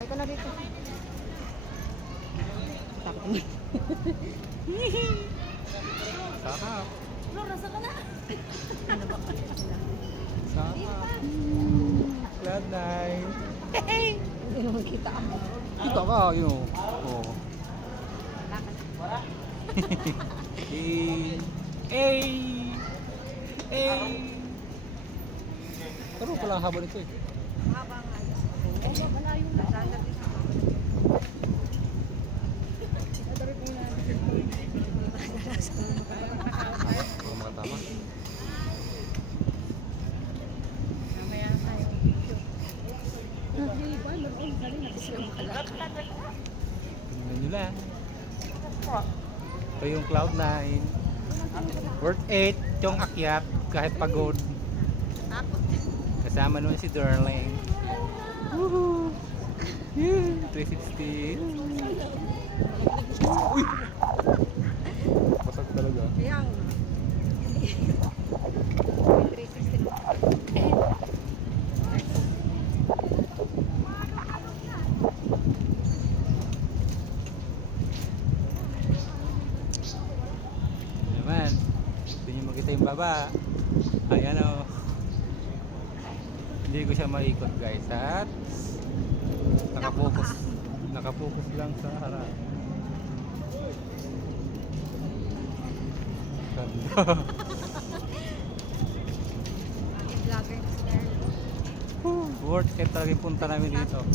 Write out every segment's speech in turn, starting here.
Ito na dito. Takot naman. Sarap. Flora, saan ka na? Ano ba? Sarap. Cloud9. Hindi naman kita ako. Kita ka, you know. Oh. Hey! Hey! Pero pala ang haba nito eh. Mahaba nga yun. Oo, malayo na. Mga mga tama. Mamaya tayo. Hindi ba? Noon ka rin natin sila makalakad. Tingnan nyo lang. Ito yung Cloud9. Worth 8 yung akyat kahit pagod. Takot. Kasama naman si Darling. Woohoo! Yeah, 360. Uy! Basag talaga. Kaya nga. 360. Naman. Gusto nyo makita yung baba. Ayan o. Hindi ko siya maikot guys. At nakapokus. Nakapokus lang sa harap. Ganda. Vlogger na sila. Worth it talaga yung punta namin dito.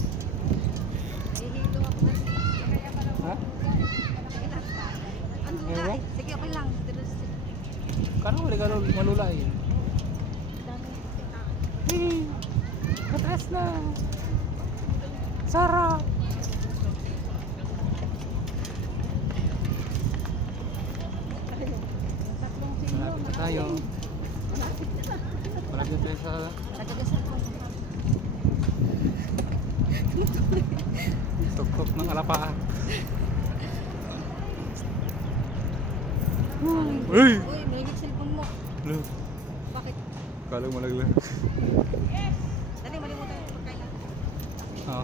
Nahihilo ako na. Ha? Ano Ewan? na? Sige, okay lang. Kano wala ka malulay? Hey! Mataas na! Sarap! Malapit na tayo. Malapit tayo sa tuktok ng alapahan. Uy! Uy, maligid cellphone mo. Look, Bakit? kala malaglag. Dali, malimutan yung pagkailan. Oo.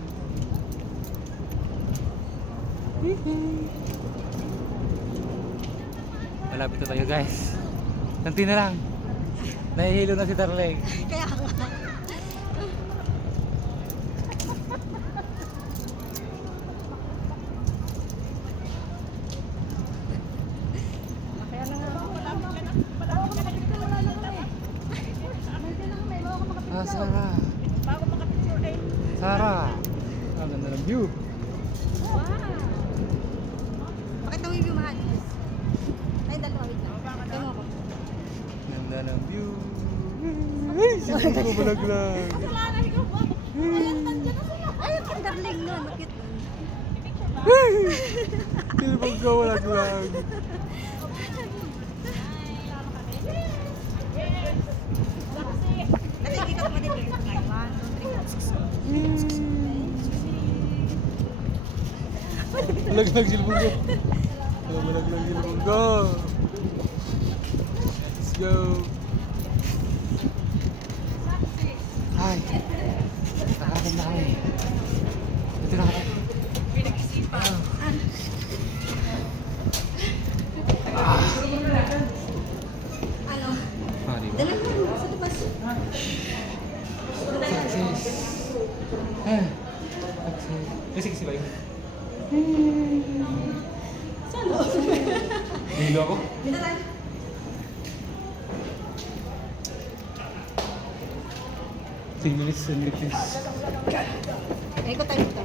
Malapit na tayo guys. Tanti na lang. Nahihilo na si Darling. Kaya nga. Kaya na nga. Ah, Sarah. Bago makapicture eh. Sarah. Ang ganda ng view. Wow! Bakit tawag yung mahal? Ay, dalawa. Wait lang. Tingnan mo ko. Ganda ng view. Ay, sino ko malaglag. Wala na, ikaw ba? Ayan, nandiyan na sila. Ay, ang darling no. Bakit? Sino bang ka malaglag? Dali, kita pa din dito. 1, 2, 3, 4. Malaglag silbong ko. Malaglag silbong ko. Let's go. Ay. Nakarating na kami. Ito na kami. Pinag-isipan. Ano? Ah, di ba? Dali mo sa labas. Success. Ah. Success. May siksi ba yun? Saan mo? Hilo ako? Dito tayo. Singles and lips. Ikot tayo dito.